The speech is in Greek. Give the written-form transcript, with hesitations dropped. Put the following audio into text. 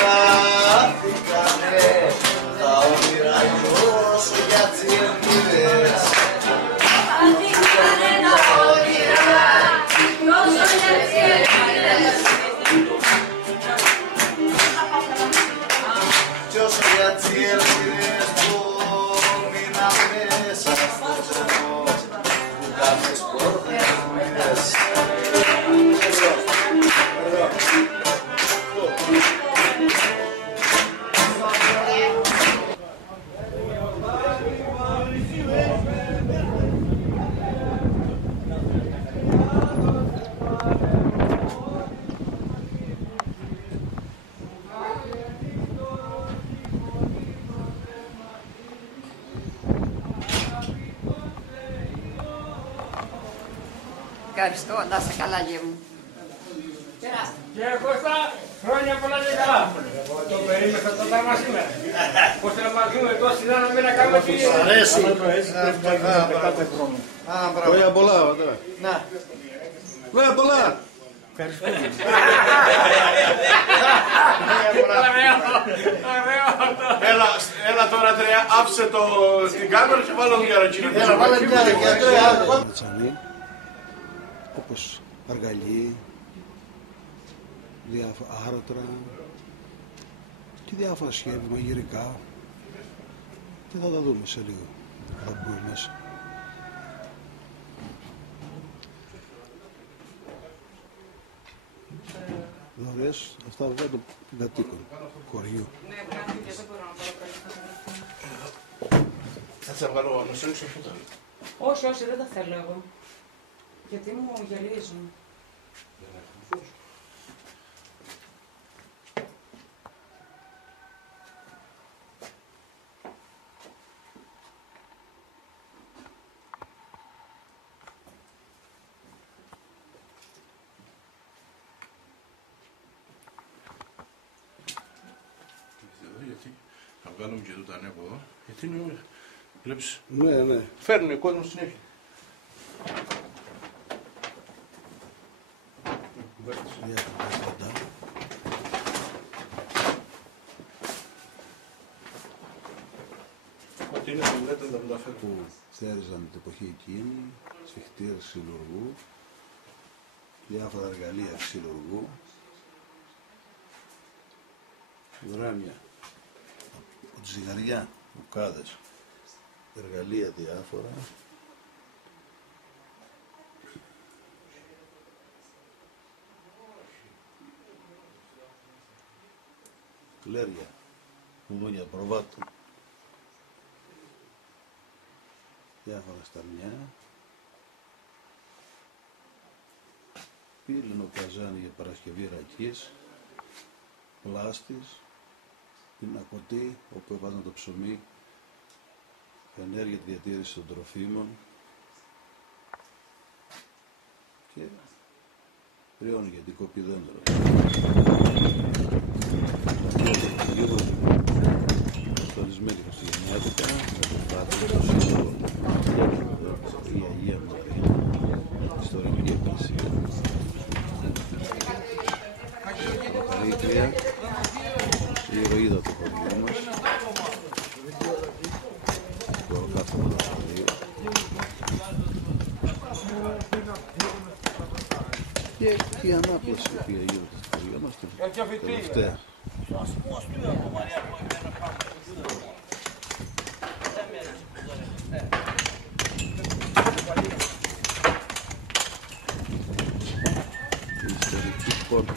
χάθηκανε τα όνειρα νιώσω για τσιρκίδες. Χάθηκανε τα όνειρα νιώσω για τσιρκίδες. Κι όσο για τσιρκίδες που μείνα μέσα στο δρόμο που κάποιες πόρτες μήνες. Ευχαριστώ, να είσαι καλά, γε μου. Κύριε Κώστα, χρόνια πολλά και καλά. Το περίμεσα το πράγμα σήμερα. Πώς να μας δούμε τόση να μην να κάνουμε τι... Σ' αρέσει. Χρόνια πολλά, τώρα. Να. Χρόνια πολλά. Έλα τώρα τρέα, άφησε την κάμερα και βάλω μια ρακινή. Έλα, βάλε μια ρακινή. Τσανί, όπως αργαλιοί, άρωτρα και διάφορα σχέδια μαγειρικά και θα τα δούμε σε λίγο. Θα μπούμε μέσα. Δωρεές, αυτά βέβαια των κατοίκων, χωριού. Θα βγάλω να σου ρίξω φώτα. Όχι, όχι, δεν τα θέλω εγώ. Γιατί μου γελίζουν. Γιατί θα βγάλουμε και εδώ τα νέα από εδώ. Γιατί είναι, βλέπεις, Ναι. φέρνει ο κόσμος συνέχεια. Ό,τι είναι που λέτε να μεταφέρω. Που θέριζαν την εποχή εκείνη, σφιχτήρες ξυλουργού, διάφορα εργαλεία ξυλουργού, δράμια, από ζυγαριά, μπουκάδες, εργαλεία διάφορα. Κλέρια, κουδούνια προβάτων, διάφορα σταρνιά, πύλινο καζάνι για παρασκευή ρακής, πλάστης, πινακωτή όπου έβαζαν το ψωμί, ενέργεια τη διατήρηση των τροφίμων και πριόνι για την κόπη δέντρων. Λίγο στολισμένη χριστουγεννιάτικα, με το πάτρο, το σύλλογο, η Αγία Μαρία, ιστορική εκκλησία. Παροίκρια, η ηρωίδα του χωριού μας, το κάθε μοναστηρίο. Και η ανάπλαση η οποία γίνεται στο χωριό μας την τελευταία. Η ιστορική πόρτα.